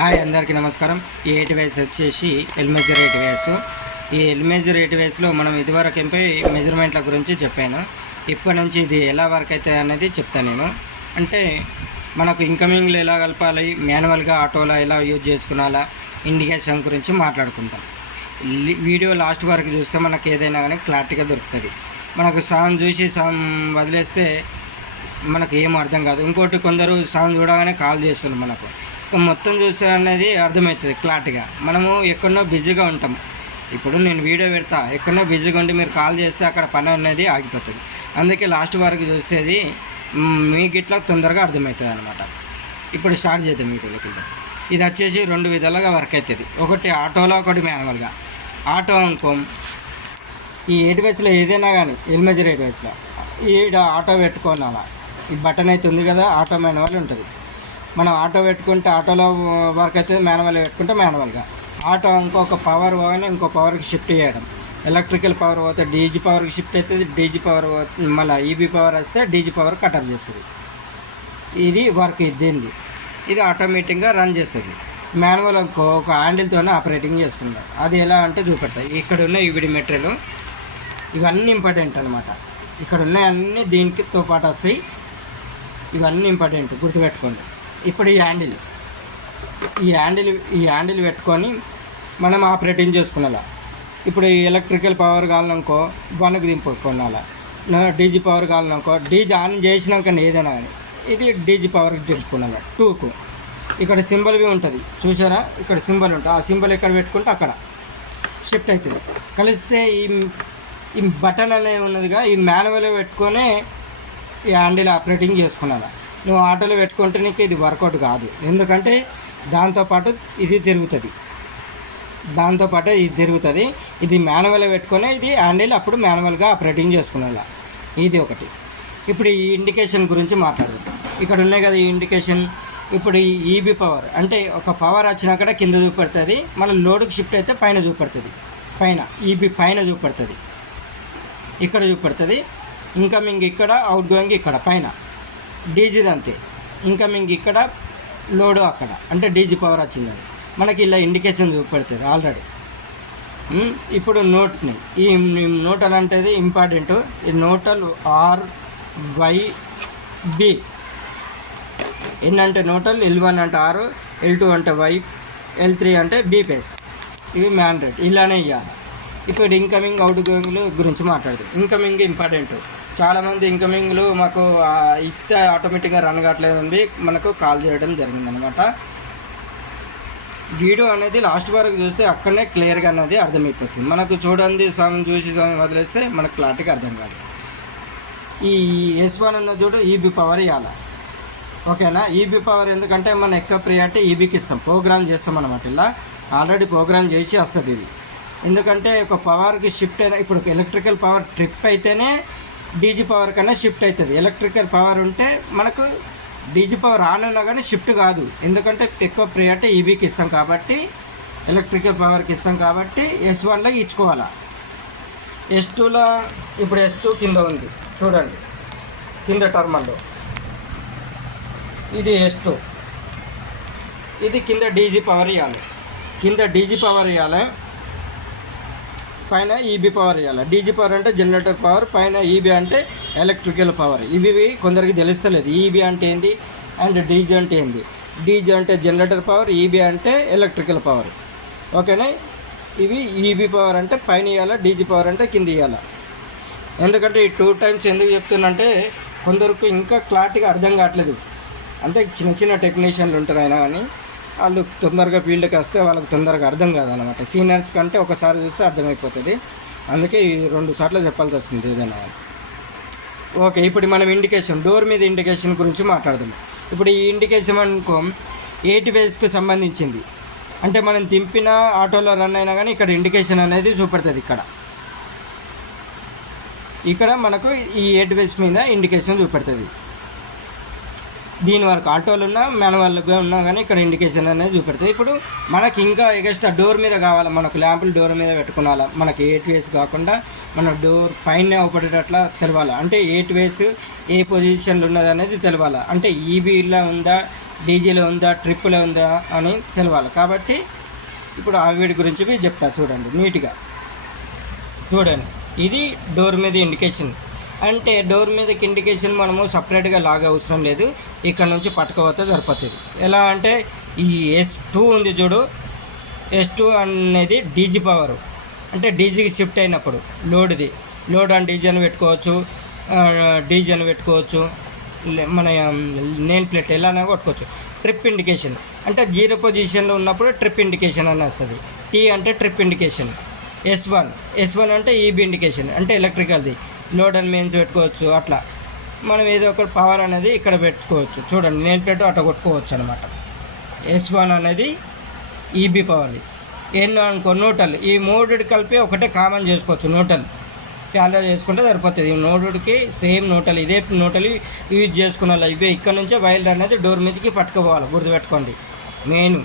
Hi అందరికీ నమస్కారం. ఈ 8 వేస్ వచ్చేసి ఎల్మెజర్ 8 వేస్. ఈ ఎల్మెజర్ 8 వేస్లో మనం ఇదివరకు ఎంపై మెజర్మెంట్ల గురించి చెప్పాను. ఇప్పటి నుంచి ఇది ఎలా వర్క్ అవుతుంది అనేది చెప్తాను నేను. అంటే మనకు ఇన్కమింగ్లో ఎలా కలపాలి, మాన్యువల్గా ఆటోలో ఎలా యూజ్ చేసుకునాలా, ఇండికేషన్ గురించి మాట్లాడుకుంటాం. వీడియో లాస్ట్ వరకు చూస్తే మనకు ఏదైనా కానీ క్లారిటీగా దొరుకుతుంది. మనకు సౌండ్ చూసి సౌండ్ వదిలేస్తే మనకు ఏం అర్థం కాదు. ఇంకోటి కొందరు సౌండ్ చూడగానే కాల్ చేస్తున్నారు. మనకు మొత్తం చూస్తే అనేది అర్థమవుతుంది క్లారిటీగా. మనము ఎక్కడనో బిజీగా ఉంటాం. ఇప్పుడు నేను వీడియో పెడతా, ఎక్కడనో బిజీగా ఉండి మీరు కాల్ చేస్తే అక్కడ పని అనేది ఆగిపోతుంది. అందుకే లాస్ట్ వరకు చూసేది మీకు ఇట్లా తొందరగా అర్థమవుతుంది అనమాట. ఇప్పుడు స్టార్ట్ చేద్దాం వీడియోకి. ఇది వచ్చేసి 2 విధాలుగా వర్క్ అవుతుంది. ఒకటి ఆటోలో, ఒకటి మాన్యువల్గా. ఆటో అనుకో, ఈ 8 వేస్లో ఏదైనా కానీ ఎల్మెజర్ 8 వేస్లో ఈడ ఆటో పెట్టుకోవాలి. అలా ఈ బటన్ అయితే ఉంది కదా, ఆటో మాన్యువల్ ఉంటుంది. మనం ఆటో పెట్టుకుంటే ఆటోలో వర్క్ అవుతుంది, మాన్యువల్ పెట్టుకుంటే మాన్యువల్గా. ఆటో ఇంకొక పవర్ పోగానే ఇంకో పవర్కి షిఫ్ట్ చేయడం. ఎలక్ట్రికల్ పవర్ పోతే డీజీ పవర్కి షిఫ్ట్ అవుతుంది, డీజీ పవర్ మళ్ళీ ఈబీ పవర్ వస్తే డీజీ పవర్ కటప్ చేస్తుంది. ఇది వర్క్ దీనిది. ఇది ఆటోమేటిక్గా రన్ చేస్తుంది. మాన్యువల్ ఒక హ్యాండిల్తోనే ఆపరేటింగ్ చేసుకుంటాం. అది ఎలా అంటే చూపెడతాయి. ఇక్కడ ఉన్న ఈవిడి మెటీరియల్ ఇవన్నీ ఇంపార్టెంట్ అనమాట. ఇక్కడ ఉన్న అన్నీ దీనికితో పాటు వస్తాయి. ఇవన్నీ ఇంపార్టెంట్, గుర్తుపెట్టుకోండి. ఇప్పుడు ఈ హ్యాండిల్ పెట్టుకొని మనం ఆపరేటింగ్ చేసుకునేలా. ఇప్పుడు ఈ ఎలక్ట్రికల్ పవర్ కావాలనుకో 1కి దింపుకోనాలా, డీజీ పవర్ కావాలనుకో డీజీ ఆన్ చేసినాక ఏదైనా కానీ ఇది డీజీ పవర్కి దింపుకున్నాను. 2కు ఇక్కడ సింబల్ ఉంటుంది చూసారా, ఇక్కడ సింబల్ ఉంటుంది. ఆ సింబల్ ఎక్కడ పెట్టుకుంటే అక్కడ షిఫ్ట్ అవుతుంది. కలిస్తే ఈ బటన్ అనేది ఉన్నదిగా, ఈ మాన్యువల్ పెట్టుకొని ఈ హ్యాండిల్ ఆపరేటింగ్ చేసుకున్నాను. నువ్వు ఆటోలో పెట్టుకుంటే నీకు ఇది వర్కౌట్ కాదు. ఎందుకంటే దాంతోపాటు ఇది తిరుగుతుంది. ఇది మాన్యువల్ పెట్టుకొని ఇది హ్యాండిల్ అప్పుడు మాన్యువల్గా ఆపరేటింగ్ చేసుకునేలా. ఇది ఒకటి. ఇప్పుడు ఈ ఇండికేషన్ గురించి మాట్లాడదాం. ఇక్కడ ఉన్నాయి కదా ఈ ఇండికేషన్. ఇప్పుడు ఈ ఈబీ పవర్ అంటే ఒక పవర్ వచ్చినాక కింద చూపెడుతుంది, మన లోడ్కి షిఫ్ట్ అయితే పైన చూపెడుతుంది. పైన ఈబీ పైన చూపెడుతుంది, ఇక్కడ చూపెడుతుంది. ఇన్కమింగ్ ఇక్కడ, అవుట్ గోయింగ్ ఇక్కడ పైన. డీజీది అంతే, ఇన్కమింగ్ ఇక్కడ, లోడ్ అక్కడ, అంటే డీజీ పవర్ వచ్చిందని మనకి ఇలా ఇండికేషన్ చూపెడుతుంది ఆల్రెడీ. ఇప్పుడు నోట్ని, ఈ నోటల్ అంటే ఇంపార్టెంట్. ఈ నోటల్ RYB. ఎన్ అంటే నోటల్, L1 అంటే R, L2 అంటే Y, L3 అంటే B పేస్. ఇవి మ్యాండేట్, ఇలానే ఇవ్వాలి. ఇప్పుడు ఇన్కమింగ్, అవుట్ గోయింగ్లు గురించి మాట్లాడుతాం. Incoming important. చాలామంది ఇన్కమింగ్లు మాకు ఇస్తే ఆటోమేటిక్గా రన్ కావట్లేదండి మనకు కాల్ చేయడం జరిగిందనమాట. వీడియో అనేది లాస్ట్ వరకు చూస్తే అక్కడనే క్లియర్గా అనేది అర్థమైపోతుంది. మనకు చూడండి సౌండ్ చూసి వదిలేస్తే మనకు క్లారిటీగా అర్థం కాదు. ఈ S1 అన్న చూడు ఈబీ పవర్ ఇవ్వాలి, ఓకేనా. ఈబీ పవర్ ఎందుకంటే మనం ఎక్కువ ప్రియారిటీ ఈబీకి ఇస్తాం, ప్రోగ్రామ్ చేస్తాం అనమాట. ఇలా ఆల్రెడీ ప్రోగ్రామ్ చేసి వస్తుంది ఇది. ఎందుకంటే ఒక పవర్కి షిఫ్ట్ అయినా, ఇప్పుడు ఎలక్ట్రికల్ పవర్ ట్రిప్ అయితేనే డీజీ పవర్ కన్నా షిఫ్ట్ అవుతుంది. ఎలక్ట్రికల్ పవర్ ఉంటే మనకు డీజీ పవర్ ఆన్ అయినా కానీ షిఫ్ట్ కాదు. ఎందుకంటే ఎక్కువ ప్రియారిటీ ఈబీకి ఇస్తాం కాబట్టి, ఎలక్ట్రికల్ పవర్కి ఇస్తాం కాబట్టి S1లో ఇచ్చుకోవాలా. S2లో ఇప్పుడు S2 కింద ఉంది చూడండి, కింద టర్మల్లో ఇది S2. ఇది కింద డీజీ పవర్ ఇవ్వాలి, పైన ఈబీ పవర్ ఇవ్వాలి. డీజీ పవర్ అంటే జనరేటర్ పవర్, పైన ఈబీ అంటే ఎలక్ట్రికల్ పవర్. ఇవి కొందరికి తెలుస్తలేదు ఈబీ అంటే ఏంది అండ్ డీజీ అంటే ఏంది. డీజీ అంటే జనరేటర్ పవర్, ఈబీ అంటే ఎలక్ట్రికల్ పవర్, ఓకేనా. ఇవి ఈబీ పవర్ అంటే పైన ఇవ్వాలి, డీజీ పవర్ అంటే కింద ఇవ్వాలి. ఎందుకంటే ఈ 2 టైమ్స్ ఎందుకు చెప్తున్నంటే కొందరికి ఇంకా క్లారిటీగా అర్థం కావట్లేదు. అంతే చిన్న టెక్నీషియన్లు ఉంటారు అయినా కానీ వాళ్ళు తొందరగా ఫీల్డ్కి వస్తే వాళ్ళకి తొందరగా అర్థం కాదనమాట. సీనియర్స్ కంటే ఒకసారి చూస్తే అర్థమైపోతుంది. అందుకే ఈ 2 సార్లు చెప్పాల్సి వస్తుంది ఏదైనా. ఓకే, ఇప్పుడు మనం ఇండికేషన్, డోర్ మీద ఇండికేషన్ గురించి మాట్లాడదాం. ఇప్పుడు ఈ ఇండికేషన్ అనుకో 8 వేస్కి సంబంధించింది. అంటే మనం తింపిన ఆటోలో రన్ అయినా కానీ ఇక్కడ ఇండికేషన్ అనేది చూపెడుతుంది. ఇక్కడ మనకు ఈ 8 వేస్ మీద ఇండికేషన్ చూపెడుతుంది. దీని వరకు ఆటోలు ఉన్నా మాన్యువల్గా ఉన్నా కానీ ఇక్కడ ఇండికేషన్ అనేది చూపెడుతుంది. ఇప్పుడు మనకి ఇంకా ఎగస్ట్రా డోర్ మీద కావాలి, మనకు ల్యాంపులు డోర్ మీద పెట్టుకోవాలా. మనకి 8 వేస్ కాకుండా మన డోర్ పైన ఒకటేటట్లా తెలవాలి. అంటే 8 వేస్ ఏ పొజిషన్లో ఉన్నది అనేది తెలవాలి. అంటే ఈబీలో ఉందా డీజీలో ఉందా ట్రిప్పులో ఉందా అని తెలవాలి. కాబట్టి ఇప్పుడు ఆ వీడి గురించి చెప్తా చూడండి నీట్గా. చూడండి, ఇది డోర్ మీద ఇండికేషన్. అంటే డోర్ మీదకి ఇండికేషన్ మనము సపరేట్గా లాగా అవసరం లేదు, ఇక్కడ నుంచి పట్టుకోవతే సరిపోతుంది. ఎలా అంటే ఈ S2 ఉంది చూడు, S2 అనేది డీజీ పవర్, అంటే డీజీకి షిఫ్ట్ అయినప్పుడు లోడ్ అండ్ డీజీ అని పెట్టుకోవచ్చు, డీజీ అని పెట్టుకోవచ్చు, మన నేమ్ ప్లేట్ ఎలానే కొట్టుకోవచ్చు. ట్రిప్ ఇండికేషన్ అంటే 0 పొజిషన్లో ఉన్నప్పుడు ట్రిప్ ఇండికేషన్ అని వస్తుంది. T అంటే ట్రిప్ ఇండికేషన్. S1 అంటే ఈబీ ఇండికేషన్, అంటే ఎలక్ట్రికల్ది, లోడ్ అండ్ మెయిన్స్ పెట్టుకోవచ్చు. అట్లా మనం ఏదో ఒక పవర్ అనేది ఇక్కడ పెట్టుకోవచ్చు. చూడండి, నేమ్ ప్లేట్ అట్లా కొట్టుకోవచ్చు అనమాట. S1 అనేది ఈబీ పవర్ది. N అనుకో న్యూట్రల్. ఈ మూడుకి కలిపి ఒకటే కామన్ చేసుకోవచ్చు, న్యూట్రల్ ప్యాలో చేసుకుంటే సరిపోతుంది. ఈ నోడుకి సేమ్ న్యూట్రల్, ఇదే న్యూట్రల్ యూజ్ చేసుకున్న ఇవే. ఇక్కడ నుంచే వైర్ అనేది డోర్ మీదకి పట్టుకోవాలి, గుర్తుపెట్టుకోండి. మెయిన్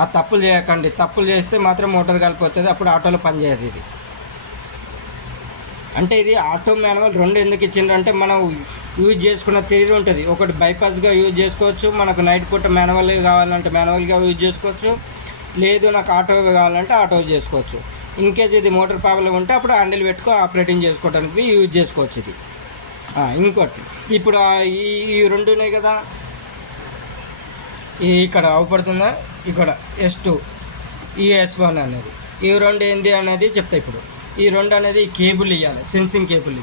ఆ తప్పులు చేయకండి. తప్పులు చేస్తే మాత్రం మోటార్ కలిపోతుంది, అప్పుడు ఆటోలో పనిచేయదు ఇది. అంటే ఇది ఆటో మాన్యువల్ రెండు ఎందుకు ఇచ్చిండ్రంటే మనం యూజ్ చేసుకున్న తీరు ఉంటుంది. ఒకటి బైపాస్గా యూజ్ చేసుకోవచ్చు, మనకు నైట్ పూట మాన్యువల్గా కావాలంటే మాన్యువల్గా యూజ్ చేసుకోవచ్చు, లేదు నాకు ఆటో కావాలంటే ఆటో చేసుకోవచ్చు. ఇన్కేస్ ఇది మోటార్ ప్రాబ్లం ఉంటే అప్పుడు హ్యాండిల్ పెట్టుకో ఆపరేటింగ్ చేసుకోవడానికి యూజ్ చేసుకోవచ్చు ఇది. ఇంకోటి ఇప్పుడు ఈ రెండు ఉన్నాయి కదా, ఇక్కడ అవపడుతుందా, ఇక్కడ S2 ఈ S1 అనేది, ఈ రెండు ఏంది అనేది చెప్తా. ఇప్పుడు ఈ రెండు అనేది కేబుల్ ఇవ్వాలి, సెన్సింగ్ కేబుల్.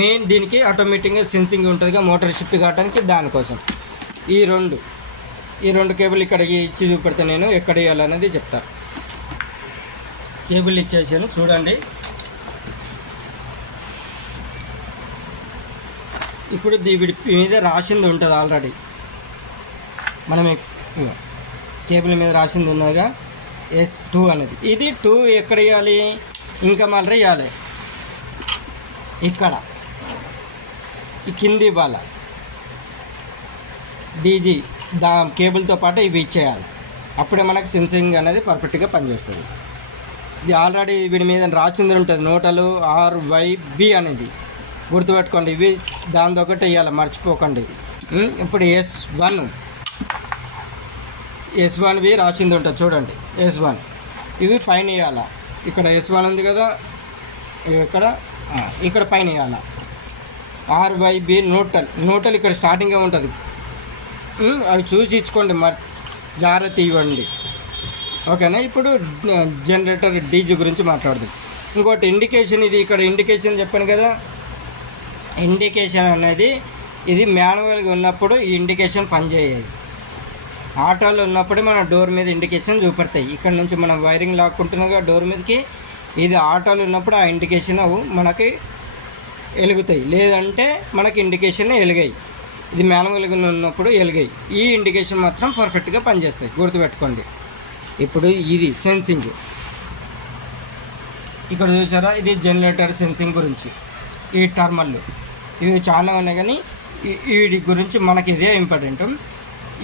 మెయిన్ దీనికి ఆటోమేటిక్గా సెన్సింగ్ ఉంటుందిగా మోటార్ షిఫ్ట్ కావడానికి, దానికోసం ఈ రెండు కేబుల్ ఇక్కడ ఇచ్చి చూపెడితే నేను ఎక్కడ ఇవ్వాలనేది చెప్తా. కేబుల్ ఇచ్చేసాను చూడండి. ఇప్పుడు వీడి మీద రాసింది ఉంటుంది ఆల్రెడీ, మనం కేబుల్ మీద రాసింది ఉన్నదిగా S2 అనేది. ఇది 2 ఎక్కడ ఇవ్వాలి, ఇంకా మళ్ళీ ఇవ్వాలి ఇక్కడ ఈ కింది ఇవ్వాలి. డీజీ కేబుల్తో పాటు ఇవి ఇచ్చేయాలి, అప్పుడే మనకు సెన్సింగ్ అనేది పర్ఫెక్ట్గా పనిచేస్తుంది. ఇది ఆల్రెడీ వీడి మీద రాసింది ఉంటుంది, నోటలు RYB అనేది గుర్తుపెట్టుకోండి. ఇవి దాని ఒకటి ఇవ్వాలి, మర్చిపోకండి. ఇప్పుడు S1వి రాసింది ఉంటుంది చూడండి, S1 ఇవి పైన ఇవ్వాలి. ఇక్కడ S1 ఉంది కదా, ఇక్కడ పైన ఇవ్వాలి. RYB నోటల్ ఇక్కడ స్టార్టింగ్గా ఉంటుంది, అవి చూసి ఇచ్చుకోండి, మరి జాగ్రత్త ఇవ్వండి, ఓకేనా. ఇప్పుడు జనరేటర్ డీజీ గురించి మాట్లాడదాం. ఇంకోటి ఇండికేషన్, ఇది ఇక్కడ ఇండికేషన్ చెప్పాను కదా. ఇండికేషన్ అనేది ఇది మాన్యువల్గా ఉన్నప్పుడు ఈ ఇండికేషన్ పనిచేయదు, ఆటోలో ఉన్నప్పుడే మన డోర్ మీద ఇండికేషన్ చూపెడతాయి. ఇక్కడ నుంచి మనం వైరింగ్ లాక్కుంటున్నాగా డోర్ మీదకి, ఇది ఆటోలో ఉన్నప్పుడు ఆ ఇండికేషన్ మనకి వెలుగుతాయి, లేదంటే మనకి ఇండికేషన్ వెలిగాయి. ఇది మాన్యువల్గా ఉన్నప్పుడు వెలిగాయి, ఈ ఇండికేషన్ మాత్రం పర్ఫెక్ట్గా పనిచేస్తాయి, గుర్తుపెట్టుకోండి. ఇప్పుడు ఇది సెన్సింగ్, ఇక్కడ చూసారా, ఇది జనరేటర్ సెన్సింగ్ గురించి. ఈ టర్మల్ ఇవి చాలా ఉన్నాయి, కానీ వీటి గురించి మనకి ఇదే ఇంపార్టెంట్.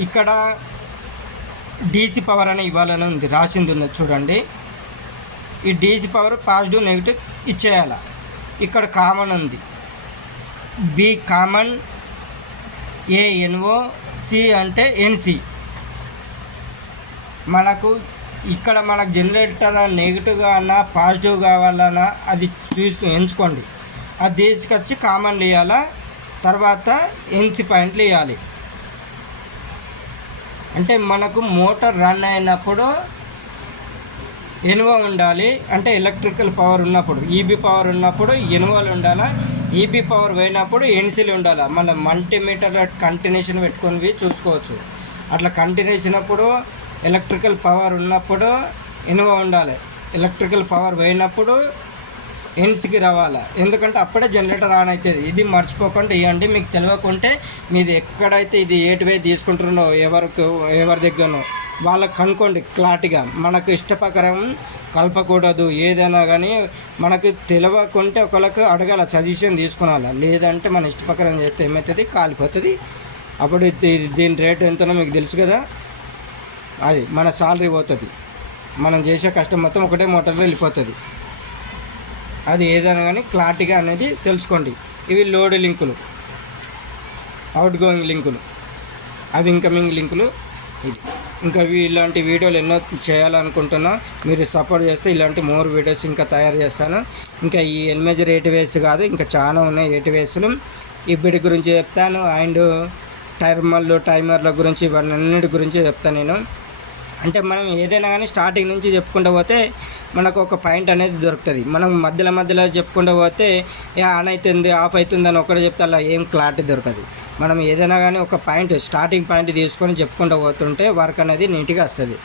ఇక్కడ డీసీ పవర్ అని ఇవ్వాలని ఉంది, రాసింది ఉన్నది చూడండి. ఈ డీసీ పవర్ పాజిటివ్ నెగిటివ్ ఇచ్చేయాల. ఇక్కడ కామన్ ఉంది, B common, A NO, C అంటే NC. మనకు ఇక్కడ మనకు జనరేటర్ నెగిటివ్గా అన్నా పాజిటివ్ కావాలన్నా అది చూసి ఎంచుకోండి. అది తీసుకొచ్చి కామన్లు ఇవ్వాలా, తర్వాత NC పాయింట్లు ఇవ్వాలి. అంటే మనకు మోటార్ రన్ అయినప్పుడు ఎనువ ఉండాలి, అంటే ఎలక్ట్రికల్ పవర్ ఉన్నప్పుడు, ఈబీ పవర్ ఉన్నప్పుడు ఎనువలు ఉండాలా, ఈబీ పవర్ పోయినప్పుడు ఎన్సీలు ఉండాలా. మన మల్టీమీటర్ కంటిన్యూషన్ పెట్టుకొని చూసుకోవచ్చు. అట్లా కంటిన్యూషన్ అప్పుడు ఎలక్ట్రికల్ పవర్ ఉన్నప్పుడు ఎనువ ఉండాలి, ఎలక్ట్రికల్ పవర్ పోయినప్పుడు ఎన్సీకి రావాలా, ఎందుకంటే అప్పుడే జనరేటర్ ఆన్ అవుతుంది. ఇది మర్చిపోకుండా ఇవ్వండి. మీకు తెలియకుంటే మీది ఎక్కడైతే ఇది ఏటివే తీసుకుంటున్నో ఎవరి దగ్గరనో వాళ్ళకి కనుక్కోండి క్లారిటీగా. మనకు ఇష్టప్రకారం కలపకూడదు ఏదైనా, కానీ మనకు తెలియకుంటే ఒకళ్ళకి అడగాల, సజెషన్ తీసుకునాలా. లేదంటే మన ఇష్టప్రకారం చేస్తే ఏమవుతుంది, కాలిపోతుంది. అప్పుడు దీని రేట్ ఎంతనో మీకు తెలుసు కదా, అది మన సాలరీ పోతుంది, మనం చేసే కష్టం మొత్తం ఒకటే మోటార్లో వెళ్ళిపోతుంది. అది ఏదైనా కానీ క్లారిటీగా అనేది తెలుసుకోండి. ఇవి లోడ్ లింకులు, అవుట్ గోయింగ్ లింకులు. అవి ఇన్కమింగ్ లింకులు. ఇది ఇంకా ఇలాంటి వీడియోలు ఎన్నో చేయాలనుకుంటున్నా, మీరు సపోర్ట్ చేస్తే ఇలాంటి మోర్ వీడియోస్ ఇంకా తయారు చేస్తాను. ఇంకా ఈ ఎల్మేజర్ 8 కాదు, ఇంకా చాలా ఉన్నాయి 8 వీటి గురించి చెప్తాను. అండ్ టైమర్ల గురించి, ఇవన్నీ గురించి చెప్తాను నేను. అంటే మనం ఏదైనా కానీ స్టార్టింగ్ నుంచి చెప్పుకుంటూ పోతే మనకు ఒక పాయింట్ అనేది దొరుకుతుంది. మనం మధ్యలో చెప్పుకుంటూ పోతే ఆన్ అవుతుంది ఆఫ్ అవుతుంది అని ఒకటి చెప్తే అలా ఏం క్లారిటీ దొరకదు. మనం ఏదైనా కానీ ఒక పాయింట్, స్టార్టింగ్ పాయింట్ తీసుకొని చెప్పుకుంటూ పోతుంటే వర్క్ అనేది నీట్గా వస్తుంది.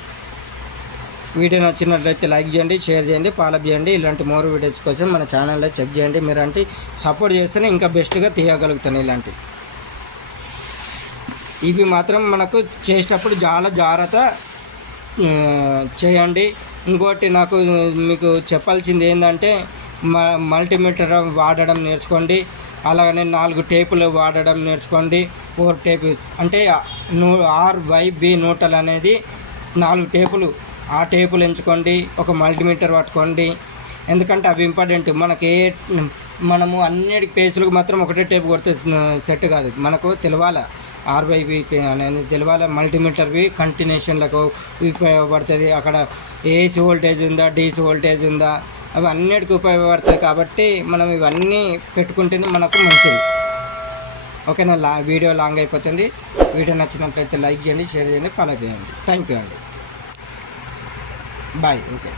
వీడియో నచ్చినట్లయితే లైక్ చేయండి, షేర్ చేయండి, ఫాలో చేయండి. ఇలాంటి మోర్ వీడియోస్ కోసం మన ఛానల్లో చెక్ చేయండి. మీరు అంటే సపోర్ట్ చేస్తేనే ఇంకా బెస్ట్గా తీయగలుగుతాను. ఇవి మాత్రం మనకు చేసేటప్పుడు చాలా జాగ్రత్త చేయండి. ఇంకోటి నాకు మీకు చెప్పాల్సింది ఏంటంటే, మల్టీమీటర్ వాడడం నేర్చుకోండి. అలాగనే 4 టేపులు వాడడం నేర్చుకోండి. 4 టేపు అంటే RYB న్యూట్రల్ అనేది 4 టేపులు. ఆ టేపులు ఎంచుకోండి. ఒక మల్టీమీటర్ పట్టుకోండి, ఎందుకంటే అవి ఇంపార్టెంట్. మనము అన్నిటి పేసులకు మాత్రం ఒకటే టేపు కొడితే సెట్ కాదు. మనకు తెలవాలి RYB అనేది తెలవాలి. మల్టీమీటర్వి కంటిన్యూషన్లకు ఉపయోగపడుతుంది. అక్కడ AC వోల్టేజ్ ఉందా, DC వోల్టేజ్ ఉందా, అవి అన్నిటికీ ఉపయోగపడుతుంది. కాబట్టి మనం ఇవన్నీ పెట్టుకుంటేనే మనకు మంచిది. ఓకేనా? వీడియో లాంగ్ అయిపోతుంది. వీడియో నచ్చినట్లయితే లైక్ చేయండి, షేర్ చేయండి, ఫాలో చేయండి. థ్యాంక్ యూ అండి. బాయ్. ఓకే.